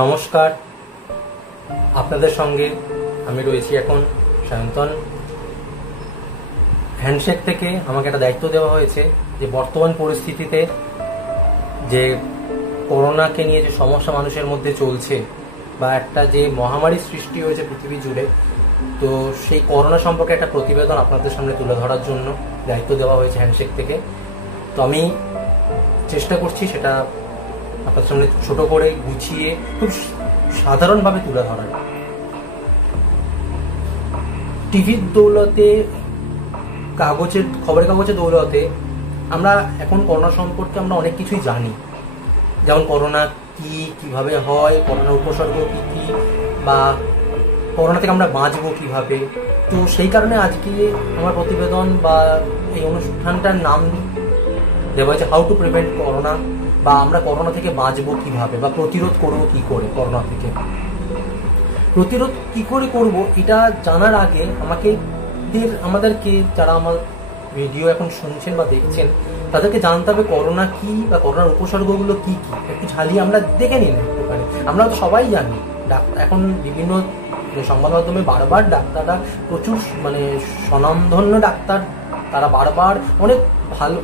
নমস্কার, আপনাদের সঙ্গে আমি রয়েছি এখন সায়ন্তন। হ্যান্ডশেক থেকে আমাকে একটা দায়িত্ব দেওয়া হয়েছে যে বর্তমান পরিস্থিতিতে যে করোনাকে নিয়ে যে সমস্যা মানুষের মধ্যে চলছে বা একটা যে মহামারী সৃষ্টি হয়েছে পৃথিবী জুড়ে, তো সেই করোনা সম্পর্কে একটা প্রতিবেদন আপনাদের সামনে তুলে ধরার জন্য দায়িত্ব দেওয়া হয়েছে হ্যান্ডশেক থেকে। তো আমি চেষ্টা করছি সেটা আপনাদের সামনে ছোট করে গুছিয়ে খুব সাধারণভাবে তুলে ধরার। টিভির দৌলতে, খবরের কাগজের দৌলতে আমরা এখন করোনা সম্পর্কে আমরা অনেক কিছুই জানি, যেমন করোনা কি, কিভাবে হয়, করোনার উপসর্গ কি কি, বা করোনা থেকে আমরা বাঁচবো কিভাবে। তো সেই কারণে আজকে আমার প্রতিবেদন বা এই অনুষ্ঠানটার নাম দেওয়া হয়েছে হাউ টু প্রিভেন্ট করোনা, বা আমরা করোনা থেকে বাঁচবো কিভাবে বা প্রতিরোধ করবো কি করে। করোনা থেকে প্রতিরোধ কি করে করব এটা জানার আগে আমাদেরকে যারা আমার ভিডিও এখন শুনছেন বা দেখছেন তাদেরকে জানতে হবে করোনা কি বা করোনার উপসর্গগুলো কি কি। একটু ঝালিয়ে আমরা দেখে নিন একটুখানি। আমরা তো সবাই জানি, এখন বিভিন্ন সংবাদ মাধ্যমে বারবার ডাক্তাররা, প্রচুর স্বনামধন্য ডাক্তার, তারা বারবার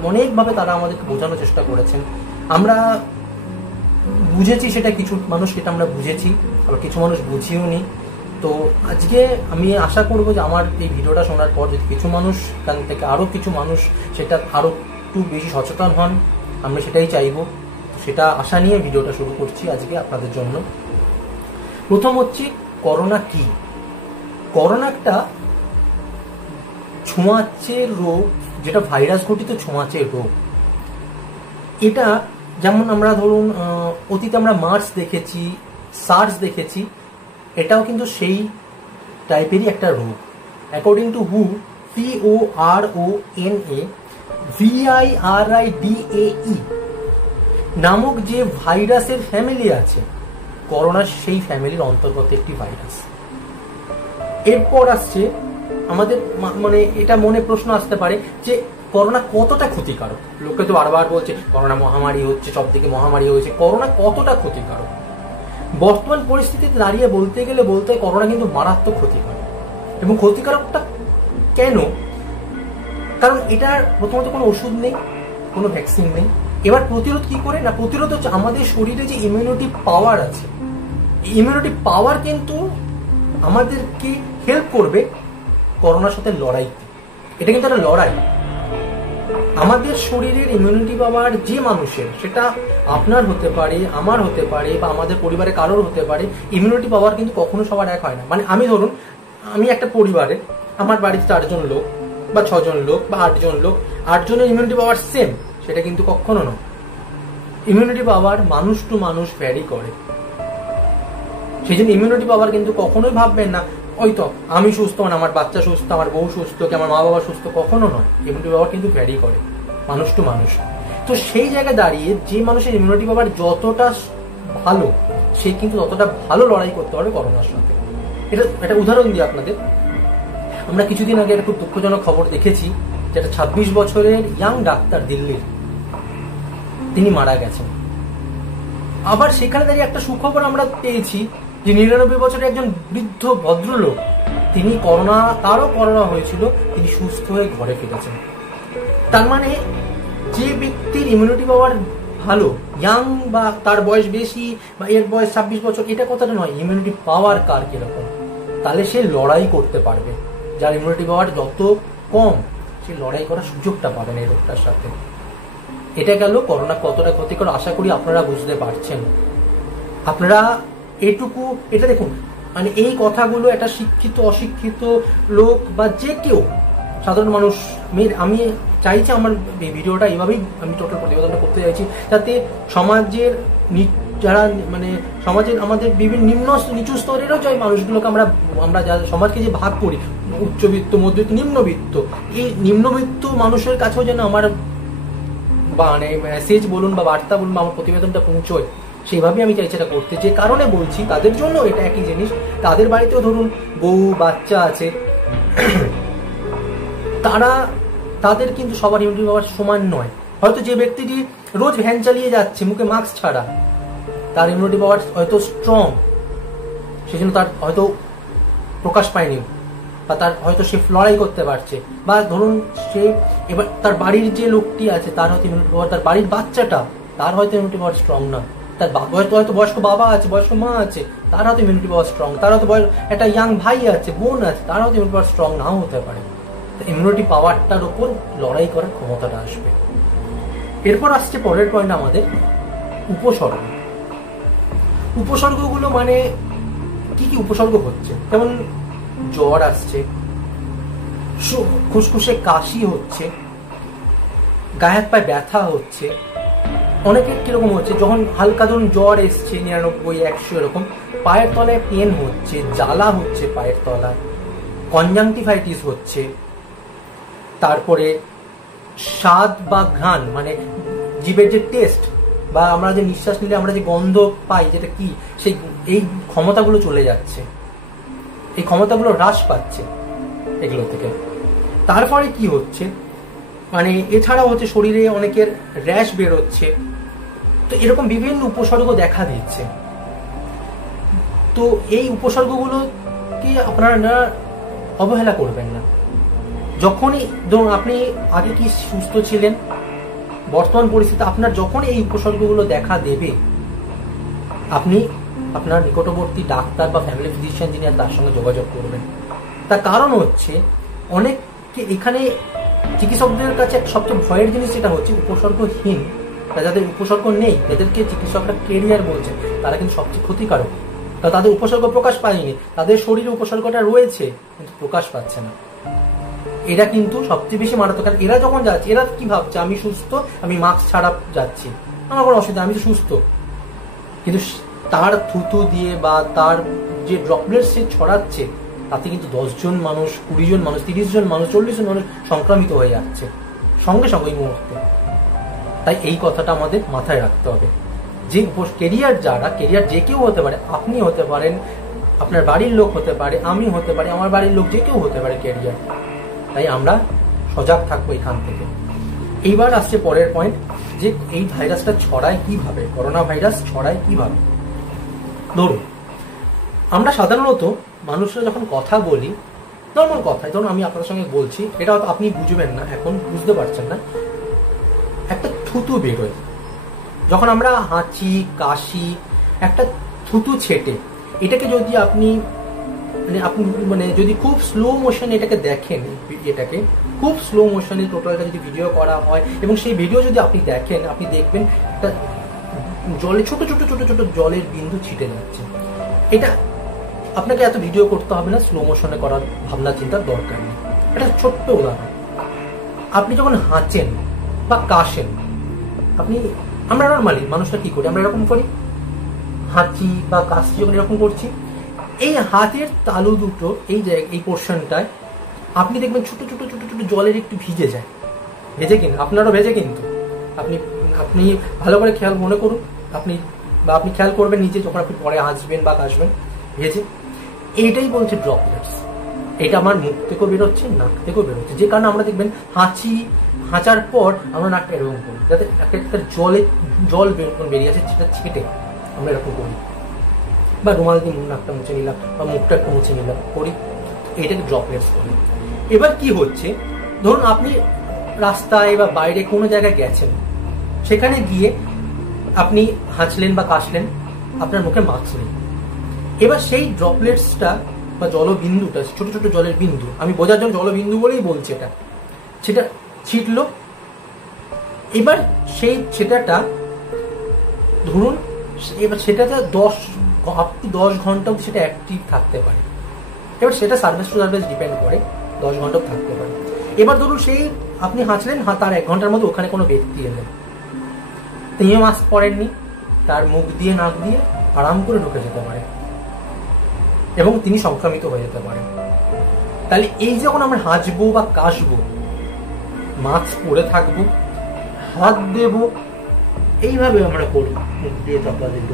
অনেকভাবে তারা আমাদেরকে বোঝানোর চেষ্টা করেছেন। আমরা বুঝেছি, সেটা কিছু মানুষ সেটা আমরা বুঝেছি, আবার কিছু মানুষ বুঝিও নি। তো আজকে আমি আশা করবো যে আমার এই ভিডিওটা শোনার পর যদি কিছু মানুষ এখান থেকে আরও কিছু মানুষ সেটা আরও একটু বেশি সচেতন হন, আমরা সেটাই চাইবো। সেটা আশা নিয়ে ভিডিওটা শুরু করছি আজকে আপনাদের জন্য। প্রথম হচ্ছে করোনা কি। করোনা একটা ছোঁয়াচে রোগ, যেটা ভাইরাস ঘটিত ছোঁয়াচে রোগ। এটা যেমন আমরা ধরুন অতীতে আমরা মার্স দেখেছি, সার্স দেখেছি, এটাও কিন্তু সেই টাইপেরই একটা রোগ। অ্যাকর্ডিং টু হু, PORONAVIRIDAE নামক যে ভাইরাসের ফ্যামিলি আছে, করোনা সেই ফ্যামিলির অন্তর্গত একটি ভাইরাস। এরপর আসছে আমাদের এটা মনে প্রশ্ন আসতে পারে যে করোনা কতটা ক্ষতিকারক। লোকে তো বারবার বলছে করোনা মহামারী হচ্ছে, সব দিকে মহামারী হয়েছে, করোনা কতটা ক্ষতিকারক। বর্তমান পরিস্থিতিতে দাঁড়িয়ে বলতে গেলে করোনা কিন্তু মারাত্মক ক্ষতিকারক। এবং ক্ষতিকারকটা কেন? কারণ এটার প্রথমত কোনো ওষুধ নেই, কোনো ভ্যাকসিন নেই। এবার প্রতিরোধ কি করে? না, প্রতিরোধ হচ্ছে আমাদের শরীরে যে ইমিউনিটি পাওয়ার আছে, ইমিউনিটি পাওয়ার কিন্তু আমাদেরকে হেল্প করবে করোনার সাথে লড়াইতে। এটা কিন্তু একটা লড়াই। আমাদের শরীরের ইমিউনিটি পাওয়ার যে মানুষের, সেটা আপনার হতে পারে, আমার হতে পারে, বা আমাদের পরিবারে কারোর হতে পারে, ইমিউনিটি পাওয়ার কিন্তু কখনো সবার এক হয় না। আমি একটা পরিবারে, আমার বাড়িতে 4 জন লোক বা 6 জন লোক বা 8 জন লোক, 8 জনের ইমিউনিটি পাওয়ার সেম, সেটা কিন্তু কখনো নয়। ইমিউনিটি পাওয়ার মানুষ টু মানুষ ভ্যারি করে। সেই জন্য ইমিউনিটি পাওয়ার কিন্তু কখনোই ভাববেন না ওই তো আমি সুস্থ, আমার বাচ্চা সুস্থ, আমার বউ সুস্থ, কি আমার মা বাবা সুস্থ, কখনো নয়। ইমিউনিটি পাওয়ার কিন্তু ভ্যারি করে মানুষ টু মানুষ। তো সেই জায়গায় দাঁড়িয়ে যে মানুষের ইমিউনিটি পাওয়ার যতটা ভালো, সে কিন্তু ততটা ভালো লড়াই করতে পারবে করোনার সাথে। এটা উদাহরণ দিই আপনাদের। আমরা কিছুদিন আগে একটা খুব দুঃখজনক খবর দেখেছি, যেটা 26 বছরের ইয়াং ডাক্তার দিল্লির, তিনি মারা গেছেন। আবার সেখানে দাঁড়িয়ে একটা সুখবর আমরা পেয়েছি যে 99 বছরের একজন বৃদ্ধ ভদ্রলোক, তারও করোনা হয়েছিল, তিনি সুস্থ হয়ে ঘরে ফিরেছেন। তার মানে যে ব্যক্তির ইমিউনিটি পাওয়ার ভালো, ইয়াং বা তার বয়স বেশি বা এর বয়স 26 বছর, এটা কথাটা নয়, ইমিউনিটি পাওয়ার কার কিরকম, তাহলে সে লড়াই করতে পারবে। যার ইমিউনিটি পাওয়ার যত কম, সে লড়াই করার সুযোগটা পাবেন এই রোগটার সাথে। এটা গেল করোনা কতটা ক্ষতিকর। আশা করি আপনারা বুঝতে পারছেন। আপনারা এটা দেখুন, এই কথাগুলো একটা শিক্ষিত অশিক্ষিত লোক বা যে কেউ সাধারণ মানুষ, আমি চাইছি আমার ভিডিওটা এইভাবেই আমি টোটাল প্রতিবেদনটা করতে চাইছি, যাতে সমাজের যারা সমাজের আমাদের বিভিন্ন নিচু স্তরেরও যে মানুষগুলোকে আমরা সমাজকে যে ভাগ করি, উচ্চবিত্ত, মধ্যবিত্ত, নিম্নবিত্ত, এই নিম্নবিত্ত মানুষের কাছেও যেন আমার মেসেজ বলুন বা বার্তা বলুন বা আমার প্রতিবেদনটা পৌঁছয়, সেইভাবে আমি চাইছি এটা করতে। যে কারণে বলছি, তাদের জন্য এটা একই জিনিস। তাদের বাড়িতেও ধরুন বউ বাচ্চা আছে, তাদের কিন্তু সবার ইমিউনিটি পাওয়ার সমান নয়। হয়তো যে ব্যক্তিটি রোজ ভ্যান চালিয়ে যাচ্ছে মুখে মাস্ক ছাড়া, তার ইমিউনিটি পাওয়ার হয়তো স্ট্রং, সেই জন্য তার হয়তো প্রকাশ পায়নি, বা তার হয়তো সে লড়াই করতে পারছে, বা ধরুন সে এবার তার বাড়ির যে লোকটি আছে তার হয়তো ইমিউনিটি পাওয়ার, তার বাড়ির বাচ্চাটা তার হয়তো ইমিউনিটি পাওয়ার স্ট্রং না, তার হয়তো বয়স্ক বাবা আছে, বয়স্ক মা আছে, তার হয়তো ইমিউনিটি পাওয়ার স্ট্রং, তার হয়তো একটা ইয়াং ভাই আছে, বোন আছে, তার হয়তো ইমিউনিটি পাওয়ার স্ট্রং নাও হতে পারে। ইমিউনিটি পাওয়ারটার উপর লড়াই করার ক্ষমতাটা আসবে। এরপর আসছে পরের পয়েন্ট আমাদের উপসর্গ। উপসর্গগুলো মানে কি কি উপসর্গ হচ্ছে, যেমন জ্বর আসছে, খুসখুসে কাশি হচ্ছে, গায়ে হাত পায়ে ব্যথা হচ্ছে, অনেকের কিরকম হচ্ছে যখন হালকা ধরুন জ্বর এসছে 99-100 এরকম, পায়ের তলায় পেন হচ্ছে, জ্বালা হচ্ছে পায়ের তলায়, কনজাংটিভাইটিস হচ্ছে, তারপরে স্বাদ বা ঘ্রাণ মানে জিভের যে টেস্ট বা আমরা যে নিঃশ্বাস নিলে আমরা যে গন্ধ পাই যেটা কি, সেই এই ক্ষমতাগুলো চলে যাচ্ছে, এই ক্ষমতাগুলো হ্রাস পাচ্ছে এগুলো থেকে। তারপরে কি হচ্ছে মানে এছাড়াও হচ্ছে শরীরে অনেকের র্যাশ বেরোচ্ছে, তো এরকম বিভিন্ন উপসর্গ দেখা দিচ্ছে। তো এই উপসর্গগুলোকে আপনারা অবহেলা করবেন না। যখনই ধরুন আপনি আগে কি সুস্থ ছিলেন, বর্তমান পরিস্থিতি আপনার যখন এই উপসর্গগুলো দেখা দেবে, আপনি আপনার নিকটবর্তী ডাক্তার বা ফ্যামিলি ফিজিশিয়ান যিনি তার সঙ্গে যোগাযোগ করবেন। তার কারণ হচ্ছে অনেককে এখানে চিকিৎসকদের কাছে সবচেয়ে ভয়ের জিনিস যেটা হচ্ছে উপসর্গহীন, যাদের উপসর্গ নেই তাদেরকে চিকিৎসকরা কেরিয়ার বলছেন, তারা কিন্তু সবচেয়ে ক্ষতিকারক। তা তাদের উপসর্গ প্রকাশ পায়নি, তাদের শরীরে উপসর্গটা রয়েছে কিন্তু প্রকাশ পাচ্ছে না, এরা কিন্তু সবচেয়ে বেশি মারাত্মক। কারণ এরা যখন যাচ্ছে, এরা কি ভাবছে আমি সুস্থ, আমি মাস্ক ছাড়া যাচ্ছি, আমার কোনো অসুবিধা, আমি তো সুস্থ, কিন্তু তার থুতু দিয়ে বা তার যে ড্রপলেটস সে ছড়াচ্ছে তাতে কিন্তু 10 জন মানুষ, 20 জন মানুষ, 30 জন মানুষ, 40 জন মানুষ সংক্রামিত হয়ে যাচ্ছে সঙ্গে সঙ্গে এই মুহূর্তে। তাই এই কথাটা আমাদের মাথায় রাখতে হবে যে কেরিয়ার যারা, কেরিয়ার যে কেউ হতে পারে, আপনি হতে পারেন, আপনার বাড়ির লোক হতে পারে, আমি হতে পারি, আমার বাড়ির লোক, যে কেউ হতে পারে কেরিয়ার। তাই আমরা সজাগ থাকবো এখান থেকে। এইবার আসছে পরের পয়েন্ট যে এই ভাইরাসটা ছড়ায় কিভাবে, করোনা ভাইরাস ছড়ায় কিভাবে। ধরুন আমরা সাধারণত মানুষরা যখন কথা বলি, নর্মাল কথায়, ধরুন আমি আপনার সঙ্গে বলছি, এটা হয়তো আপনি বুঝবেন না, এখন বুঝতে পারছেন না, একটা থুতু বেরোয় যখন আমরা হাঁচি কাশি, একটা থুতু ছেটে, এটাকে যদি আপনি যদি খুব স্লো মোশন এটাকে দেখেন, এটাকে খুব স্লো মোশনে টোটালটা যদি ভিডিও করা হয় এবং সেই ভিডিও যদি আপনি দেখেন, আপনি দেখবেন একটা জলে ছোট ছোট ছোট ছোট জলের বিন্দু ছিটে যাচ্ছে। এটা আপনাকে এত ভিডিও করতে হবে না, স্লো মোশনে করার ভাবনা চিন্তার দরকার নেই। এটা ছোট্ট উদাহরণ। আপনি যখন হাঁচেন বা কাশেন, আমরা নর্মালি মানুষরা কি করি, আমরা এরকম করি, হাঁচি বা কাশি যখন এরকম করছি, এই হাতের তালু দুটো এই পোর্শনটায় আপনি দেখবেন ছোট ছোট ছোট ছোট জলের একটু ভিজে যায়, ভেজে কিনা, আপনারও ভেজে, কিন্তু আপনি ভালো করে খেয়াল মনে করুন, আপনি খেয়াল করবেন নিজে যখন আপনি পরে হাসবেন বা কাশবেন, ভেজে। এইটাই বলছে ড্রপলেটস, এটা আমার মুখ থেকেও বেরোচ্ছে, নাক থেকেও বেরোচ্ছে, যে কারণে আমরা দেখবেন হাঁচার পর আমরা নাকটা এরকম করি, যাতে একটা জল বেরিয়ে আসে, সেটা ছেটে আমরা এরকম করি, বা রুমাল দিয়ে নাকটা মুছে নিলাম বা মুখটা একটু মুছে নিলাম, করি, এটাকে ড্রপলেটস বলে। এবার কি হচ্ছে, ধরুন আপনি রাস্তায় বা বাইরে কোনো জায়গায় গেছেন, সেখানে গিয়ে আপনি হাঁচলেন বা কাশলেন, আপনার মুখে মাস্ক নেই, এবার সেই ড্রপলেটসটা বা জলবিন্দুটা, ছোট ছোট জলের বিন্দু, আমি বোঝার জন্য জলবিন্দু বলেই বলছি, সেটা ছিটলো। এবার সেই সেটাটা ধরুন, এবার সেটাতে 10 ঘন্টা সেটা অ্যাক্টিভ থাকতে পারে। এবার সেটা সার্ভিস টু সার্ভিস ডিপেন্ড করে, 10 ঘন্টা থাকতে পারে। এবার ধরুন সেই আপনি হাঁচলেন, তার 1 ঘন্টার মধ্যে ওখানে কোনো ব্যক্তি এলেন, তিনিও মাস্ক পরেননি, তার মুখ দিয়ে নাক দিয়ে আরাম করে ঢুকে যেতে পারে এবং তিনি সংক্রামিত হয়ে যেতে পারেন। তাহলে এই যখন আমরা হাঁচবো বা কাশবো, মাস্ক পরে থাকবো, হাত দেব, এইভাবে আমরা করব, মুখ দিয়ে চাপা দেব,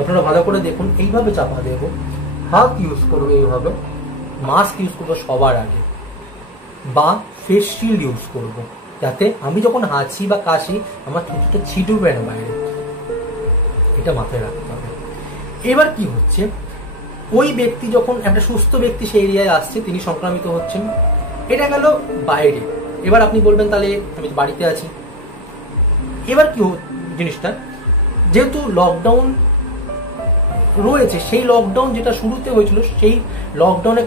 আপনারা ভালো করে দেখুন, এইভাবে চাপা দেব, হাত ইউজ করবো এইভাবে, মাস্ক ইউজ করবো সবার আগে, বা ফেস শিল্ড ইউজ করবো, যাতে আমি যখন হাঁচি বা কাশি আমার থুতুটা ছিটবে না বাইরে। এটা মাথায় রাখতে হবে। এবার কি হচ্ছে, ওই ব্যক্তি যখন একটা সুস্থ ব্যক্তি সেই এরিয়ায় আসছে, তিনি সংক্রামিত হচ্ছেন, এটা গেল বাইরে। এবার আপনি বলবেন তাহলে আমি বাড়িতে আছি। এবার কি জিনিসটা, যেহেতু লকডাউন রয়েছে, সেই লকডাউন যেটা শুরুতে হয়েছিল সেই লকডাউনে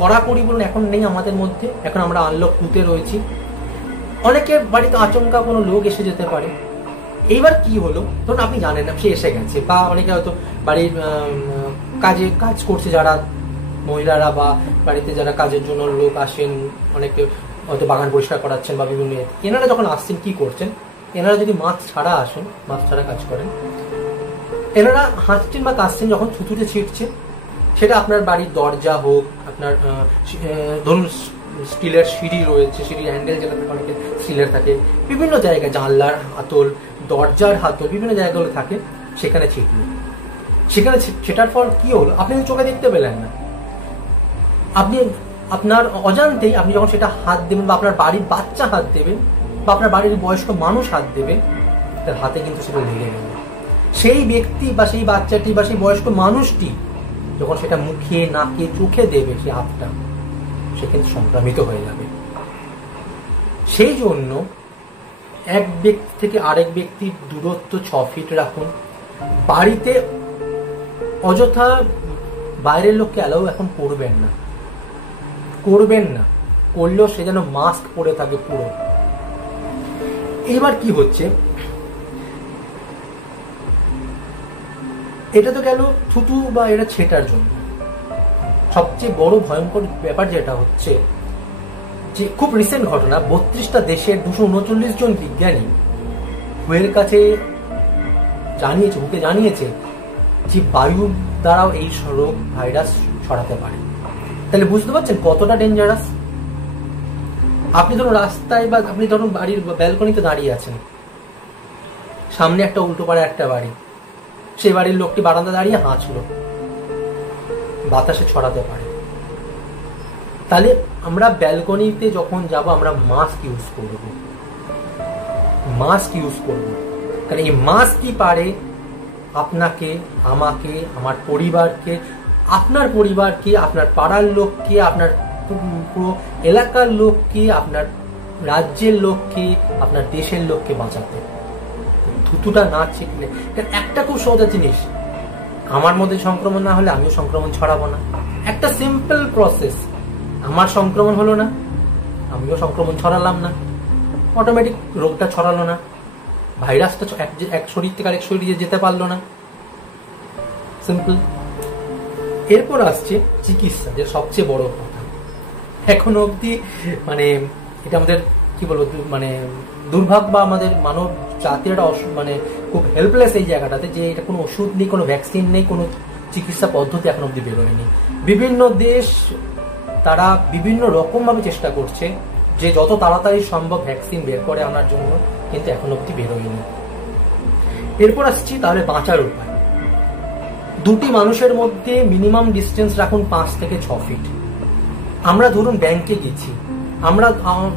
কড়াকড়ি বলুন এখন নেই আমাদের মধ্যে, এখন আমরা আনলক 2-তে রয়েছি। অনেকের বাড়িতে আচমকা কোনো লোক এসে যেতে পারে। এইবার কি হলো, ধরুন আপনি জানেন না সে এসে গেছে, বা অনেকে হয়তো বাড়ির কাজ করছে যারা মহিলারা, বা বাড়িতে যারা কাজের জন্য লোক আসেন, অনেকে হয়তো বাগান পরিষ্কার করাচ্ছেন বা বিভিন্ন, এনারা যখন আসছেন কি করছেন, এনারা যদি মাস্ক ছাড়া আসেন, মাস্ক ছাড়া কাজ করেন, এনারা হাঁটছেন বা কাশছেন যখন থুতুতে ছিটছে, সেটা আপনার বাড়ির দরজা হোক, আপনার ধরুন স্টিলের সিঁড়ি রয়েছে, সিঁড়ির হ্যান্ডেল যেটা অনেকে স্টিলের থাকে, বিভিন্ন জায়গায় জানলার হাতল, দরজার হাতল, বিভিন্ন জায়গাগুলো থাকে, সেখানে ছিটল। সেখানে ছেটার ফল কি হলো, আপনি চোখে দেখতে পেলেন না, আপনি আপনার অজান্তেই আপনি যখন সেটা হাত দেবেন, বা আপনার বাড়ির বাচ্চা হাত দেবেন, বা আপনার বাড়ির বয়স্ক মানুষ হাত দেবে, তার হাতে কিন্তু সেটা লেগে গেল। সেই ব্যক্তি বা সেই বাচ্চাটি বা সেই বয়স্ক মানুষটি যখন সেটা মুখে, নাকে, চোখে দেবে সেই হাতটা, সে কিন্তু সংক্রামিত হয়ে যাবে। সেই জন্য এক ব্যক্তি থেকে আরেক ব্যক্তির দূরত্ব 6 ফিট রাখুন। বাড়িতে অযথা বাইরের লোককে অ্যালাউ এখন করবেন না, করলেও সে যেন মাস্ক পরে থাকে পুরো। এবার কি হচ্ছে, এটা তো গেল থুতু বা এটা ছেটার জন্য। সবচেয়ে বড় ভয়ঙ্কর ব্যাপার যেটা হচ্ছে, যে খুব রিসেন্ট ঘটনা, 32টা দেশের 239 জন বিজ্ঞানী হুয়ের কাছে জানিয়েছে যে বায়ু দ্বারাও এই রোগ ভাইরাস ছড়াতে পারে। তাহলে বুঝতে পারছেন কতটা ডেঞ্জারাস। আপনি ধরুন রাস্তায়, বা আপনি ধরুন বাড়ির ব্যালকনিতে দাঁড়িয়ে আছেন, সামনে একটা উল্টো পাড়া একটা বাড়ি, সেই বাড়ির লোকটি বারান্দা দাঁড়িয়ে হাঁচলো, বাতাসে ছড়াতে পারে। তাহলে আমরা ব্যালকনিতে যখন যাব, আমরা মাস্ক ইউজ করব, কারণ এই মাস্ক কি পারে আপনাকে, আমাকে, আমার পরিবারকে, আপনার পরিবারকে, আপনার পাড়ার লোককে, আপনার পুরো এলাকার লোককে, আপনার রাজ্যের লোককে, আপনার দেশের লোককে বাঁচাতে। থুতুটা না ছিটলে, একটা খুব সোজা জিনিস, আমার মধ্যে সংক্রমণ না হলে আমিও সংক্রমণ ছড়াবো না। একটা সিম্পল প্রসেস, আমার সংক্রমণ হলো না, আমিও সংক্রমণ ছড়ালাম না, অটোমেটিক রোগটা ছড়ালো না, ভাইরাসটা এক শরীর থেকে আরেক শরীরে যেতে পারলো না, সিম্পল। এরপর আসছে চিকিৎসা, যে সবচেয়ে বড় কথা। এখনো অব্দি মানে এটা আমাদের কি বলবো, মানে দুর্ভাগ্য, বা আমাদের মানব জাতির একটা মানে খুব হেল্পলেস এই জায়গাটাতে, যে এটা কোনো ওষুধ নেই, কোনো ভ্যাকসিন নেই, কোনো চিকিৎসা পদ্ধতি এখন অব্দি বেরোয়নি। বিভিন্ন দেশ তারা বিভিন্ন রকম ভাবে চেষ্টা করছে যে যত তাড়াতাড়ি সম্ভব ভ্যাকসিন বের করে আনার জন্য, কিন্তু এখন অব্দি বেরোয়নি। এরপর আসছি তাহলে বাঁচার উপায়। দুটি মানুষের মধ্যে মিনিমাম ডিস্টেন্স রাখুন 5 থেকে 6 ফিট। আমরা ধরুন ব্যাংকে গেছি, আমরা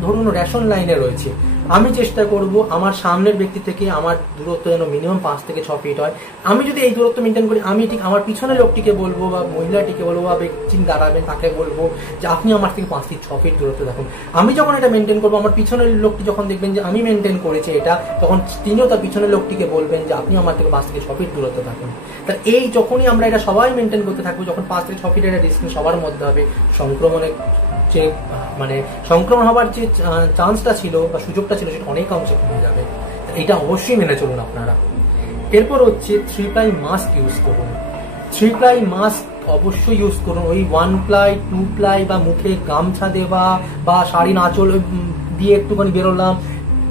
ধরুন রেশন লাইনে রয়েছে, আমি চেষ্টা করব আমার সামনের ব্যক্তি থেকে আমার দূরত্ব যেন মিনিমাম 5 থেকে 6 ফিট হয়। আমি যদি এই দূরত্ব মেনটেন করি, আমি ঠিক আমার পিছনের লোকটিকে বলবো, বা মহিলাটিকে বলবো, বা ব্যক্তি দাঁড়াবেন তাকে বলবো যে আপনি আমার থেকে 5 থেকে 6 ফিট দূরত্ব দেখুন। আমি যখন এটা মেনটেন করবো, আমার পিছনের লোকটি যখন দেখবেন যে আমি মেনটেন করেছি এটা, তখন তিনিও তার পিছনের লোকটিকে বলবেন যে আপনি আমার থেকে 5 থেকে 6 ফিট দূরত্ব থাকুন। তা এই যখনই আমরা এটা সবাই মেনটেন করতে থাকবো, যখন 5 থেকে 6 ফিটের একটা ডিস্টেন্স সবার মধ্যে হবে, সংক্রমণের যে মানে সংক্রমণ হবার যে চান্সটা ছিল বা সুযোগটা ছিল, সেটা অনেক অংশে কমে যাবে। এটা অবশ্যই মেনে চলুন আপনারা। এরপর হচ্ছে 3-ply মাস্ক ইউজ করুন। 3-ply মাস্ক অবশ্যই ইউজ করুন। ওই 1-ply 2-ply বা মুখে গামছা দেওয়া বা শাড়ি আঁচল দিয়ে একটুখানি বেরোলাম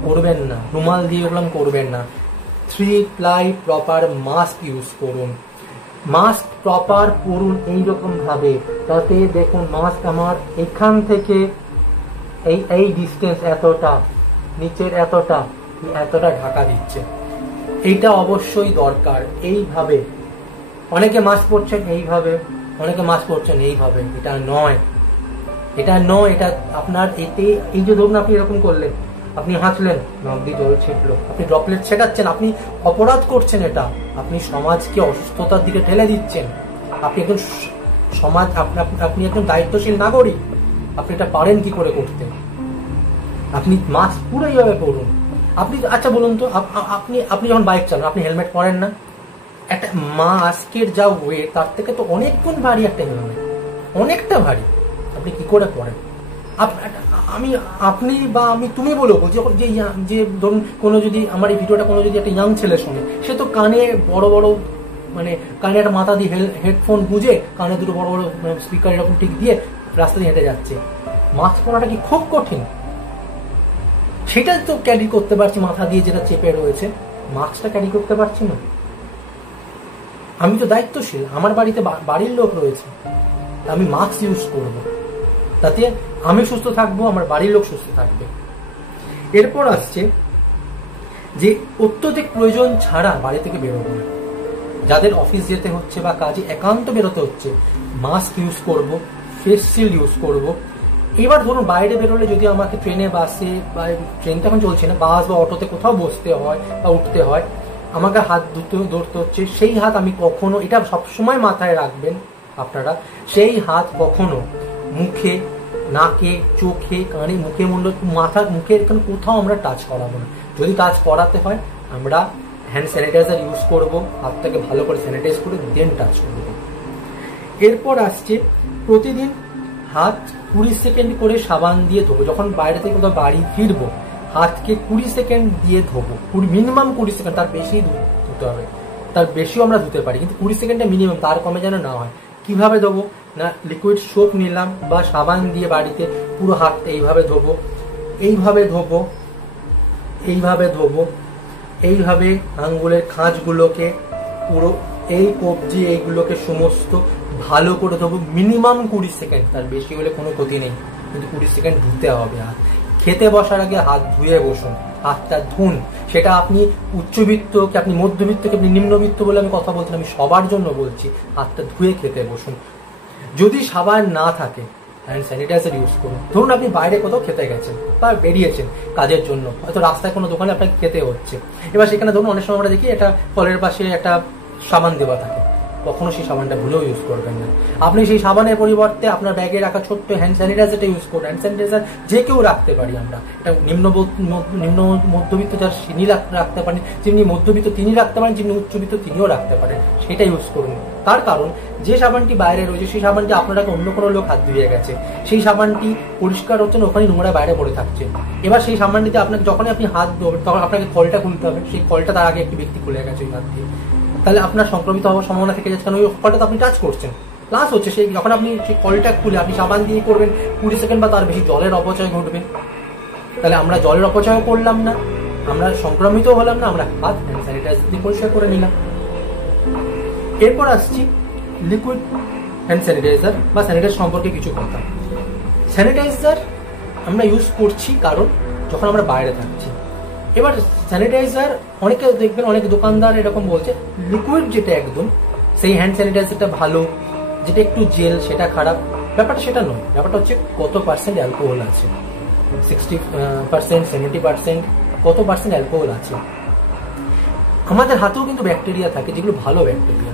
করবেন না, রুমাল দিয়ে বেরোলাম করবেন না। 3-ply প্রপার মাস্ক ইউজ করুন। মাস্ক প্রপার পরুন এইরকম ভাবে, তাতে দেখুন মাস্ক আমার এখান থেকে এই ডিস্টেন্স এতটা, নিচের এতটা ঢাকা দিচ্ছে। এইটা অবশ্যই দরকার। এইভাবে অনেকে মাস্ক পরছেন এইভাবে, অনেকে মাস্ক পরছেন এইভাবে, এটা নয়। এটা আপনার এতে এই যে ধরুন আপনি এরকম করলেন, আপনি হাঁচলেন, নাক দিয়ে জল ছিটলো, আপনি ড্রপলেট ছেটাচ্ছেন, আপনি অপরাধ করছেন। এটা আপনি সমাজকে অসুস্থতার দিকে ঠেলে দিচ্ছেন। আপনি একজন সমাজ, আপনি একজন দায়িত্বশীল নাগরিক, আপনি এটা পারেন কি করে করতে? আপনি মাস্ক পুরো এইভাবে পরুন। আপনি আচ্ছা বলুন তো, আপনি যখন বাইক চালান আপনি হেলমেট পরেন না? একটা মাস্কের যা ওয়েট তার থেকে তো অনেক গুণ ভারী একটা হেলমেট, অনেকটা ভারী। আপনি কি করে পরেন? আপনি বা আমি তুমি বলবো যে ধরুন কোনো যদি আমার এই ভিডিওটা কোনো যদি একটা ইয়াং ছেলে শোনে, সে তো কানে বড় বড় মানে কানে একটা মাথা দিয়ে হেডফোন গুঁজে কানে দুটো বড় বড় স্পিকার এরকম ঠিক দিয়ে রাস্তা দিয়ে হেঁটে যাচ্ছে। মাস্ক পরাটা কি খুব কঠিন? সেটা তো ক্যারি করতে পারছি মাথা দিয়ে, যেটা চেপে রয়েছে, মাস্কটা ক্যারি করতে পারছি না। আমি তো দায়িত্বশীল, আমার বাড়িতে বাড়ির লোক রয়েছে, আমি মাস্ক ইউজ করব, তাতে আমি সুস্থ থাকবো, আমার বাড়ির লোক সুস্থ থাকবে। এরপর আসছে যে অত্যধিক প্রয়োজন ছাড়া বাড়ি থেকে বেরোবো না। যাদের অফিস যেতে হচ্ছে বা কাজে একান্ত বেরোতে হচ্ছে, মাস্ক ইউজ করব, ফেস শিল্ড ইউজ করব। এবার ধরুন বাইরে বেরোলে যদি আমাকে ট্রেনে, বাসে বা ট্রেন তো এখন চলছে না, বাস বা অটোতে কোথাও বসতে হয় বা উঠতে হয়, আমাকে হাত ধরতে হচ্ছে। সেই হাত আমি কখনো, এটা সবসময় মাথায় রাখবেন আপনারা, সেই হাত কখনো মুখে, নাকে, চোখে, কানে, মুখে, মুখের এখানে কোথাও আমরা টাচ করাবো না। যদি টাচ করাতে হয় আমরা হ্যান্ড স্যানিটাইজার ইউজ করব, হাতটাকে ভালো করে স্যানিটাইজ করে দেন টাচ করব। এরপর আসছে প্রতিদিন হাত 20 সেকেন্ড করে সাবান দিয়ে ধোবো। যখন বাইরে থেকে কোথাও বাড়ি ফিরবো হাতকে 20 সেকেন্ড দিয়ে ধোবো, মিনিমাম 20 সেকেন্ড, তার বেশি ধুতে হবে, তার বেশিও আমরা ধুতে পারি, কিন্তু 20 সেকেন্ডে মিনিমাম, তার কমে যেন না হয়। কিভাবে ধোবো না, লিকুইড সোপ নিলাম বা সাবান দিয়ে বাড়িতে পুরো হাতটা এইভাবে ধোবো, এইভাবে ধোবো, এইভাবে ধোবো, এইভাবে আঙ্গুলের খাঁজগুলোকে পুরো এই কবজি এইগুলোকে সমস্ত ভালো করে ধোবো, মিনিমাম 20 সেকেন্ড, তার বেশি হলে কোনো ক্ষতি নেই, কিন্তু 20 সেকেন্ড ধুতে হবে। হাত খেতে বসার আগে হাত ধুয়ে বসুন, হাতটা ধুন। সেটা আপনি উচ্চবিত্ত কি আপনি মধ্যবিত্ত কি আপনি নিম্নবিত্ত বলে আমি কথা বলছি না, আমি সবার জন্য বলছি, হাতটা ধুয়ে খেতে বসুন। যদি সাবান না থাকে হ্যান্ড স্যানিটাইজার ইউজ করুন। ধরুন আপনি বাইরে কোথাও খেতে গেছেন বা বেরিয়েছেন কাজের জন্য, হয়তো রাস্তায় কোনো দোকানে আপনাকে খেতে হচ্ছে, এবার সেখানে ধরুন অনেক সময় আমরা দেখি একটা ফলের পাশে একটা সাবান দেওয়া থাকে, কখনো সেই সাবানটা ভুলেও ইউজ করবেন না। আপনি সেই সাবানের পরিবর্তে আপনার ব্যাগে রাখা ছোট্ট হ্যান্ড স্যানিটাইজারটা ইউজ করুন। হ্যান্ড স্যানিটাইজার যে কেউ রাখতে পারি আমরা, এটা নিম্ন মধ্যবিত্ত যার তিনি রাখতে পারেন, যেমনি মধ্যবিত্ত তিনি রাখতে পারেন, যেমনি উচ্চবিত্ত তিনিও রাখতে পারেন, সেটা ইউজ করুন। তার কারণ যে সাবানটি বাইরে রয়েছে সেই সাবানটি আপনারা অন্য কোনো লোক হাত ধুয়ে গেছে, সেই সাবানটি পরিষ্কার হচ্ছে না, ওখানে নোংরা বাইরে পড়ে থাকছে। এবার সেই সাবানটিতে আপনাকে যখনই আপনি হাত ধোবেন তখন আপনাকে কলটা খুলতে হবে, সেই কলটা তার আগে একটি ব্যক্তি খুলে গেছে ওই হাত দিয়ে, তাহলে আপনার সংক্রমিত হওয়ার সম্ভাবনা থেকে যাচ্ছে, কারণ ওই কলটা তো আপনি টাচ করছেন। প্লাস হচ্ছে সেই যখন আপনি সেই কলটা খুলে আপনি সাবান দিয়ে করবেন 20 সেকেন্ড বা তার বেশি জলের অপচয় ঘটবে, তাহলে আমরা জলের অপচয় করলাম না, আমরা সংক্রমিত হলাম না, আমরা হাত হ্যান্ড স্যানিটাইজার দিয়ে পরিষ্কার করে নিলাম। এরপর আসছি লিকুইড হ্যান্ড স্যানিটাইজার বা স্যানিটাইজার সম্পর্কে কিছু কথা। স্যানিটাইজার আমরা ইউজ করছি কারণ যখন আমরা বাইরে থাকছি। এবার স্যানিটাইজার অনেকে দেখবেন, অনেক দোকানদার এরকম বলছে লিকুইড যেটা একদম সেই হ্যান্ড স্যানিটাইজারটা ভালো, যেটা একটু জেল সেটা খারাপ। ব্যাপারটা সেটা নয়, ব্যাপারটা হচ্ছে কত পার্সেন্ট অ্যালকোহল আছে, 60%, 70%, কত পার্সেন্ট অ্যালকোহল আছে। আমাদের হাতেও কিন্তু ব্যাকটেরিয়া থাকে যেগুলো ভালো ব্যাকটেরিয়া।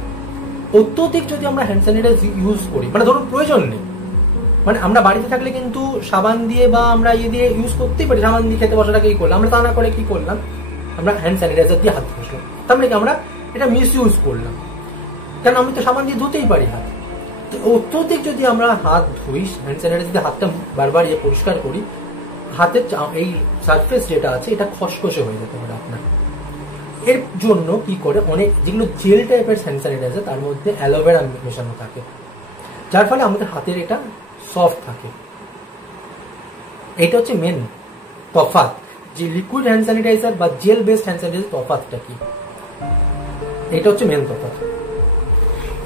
অত্যধিক যদি আমরা হ্যান্ড স্যানিটাইজার ইউজ করি, মানে ধরুন প্রয়োজন নেই, মানে আমরা বাড়িতে থাকলে কিন্তু সাবান দিয়ে বা আমরা ইয়ে দিয়ে ইউজ করতেই পারি, সাবান দিয়ে খেতে বসাটাকে কি করলাম আমরা, তা না করে কি করলাম আমরা হ্যান্ড স্যানিটাইজার দিয়ে হাত ঘষলাম, তার মানে কি আমরা এটা মিস ইউজ করলাম, কারণ আমি তো সাবান দিয়ে ধুতেই পারি হাত। অত্যধিক যদি আমরা হাত ধুই, হ্যান্ড স্যানিটাইজার দিয়ে হাতটা বারবার ইয়ে পরিষ্কার করি, হাতের এই সারফেস যেটা আছে এটা খসখসে হয়ে যেতে পারে আপনার। এর জন্য কি করে অনেক যেগুলো জেল টাইপের হ্যান্ড স্যানিটাইজার তার মধ্যে অ্যালোভেরা মেশানো থাকে, যার ফলে আমাদের হাতের এটা সফট থাকে। এটা হচ্ছে মেন তফাৎ, যে লিকুইড হ্যান্ড স্যানিটাইজার বা জেল বেসড হ্যান্ড স্যানিটাইজার তফাৎটা কি, এটা হচ্ছে মেন তফাৎ।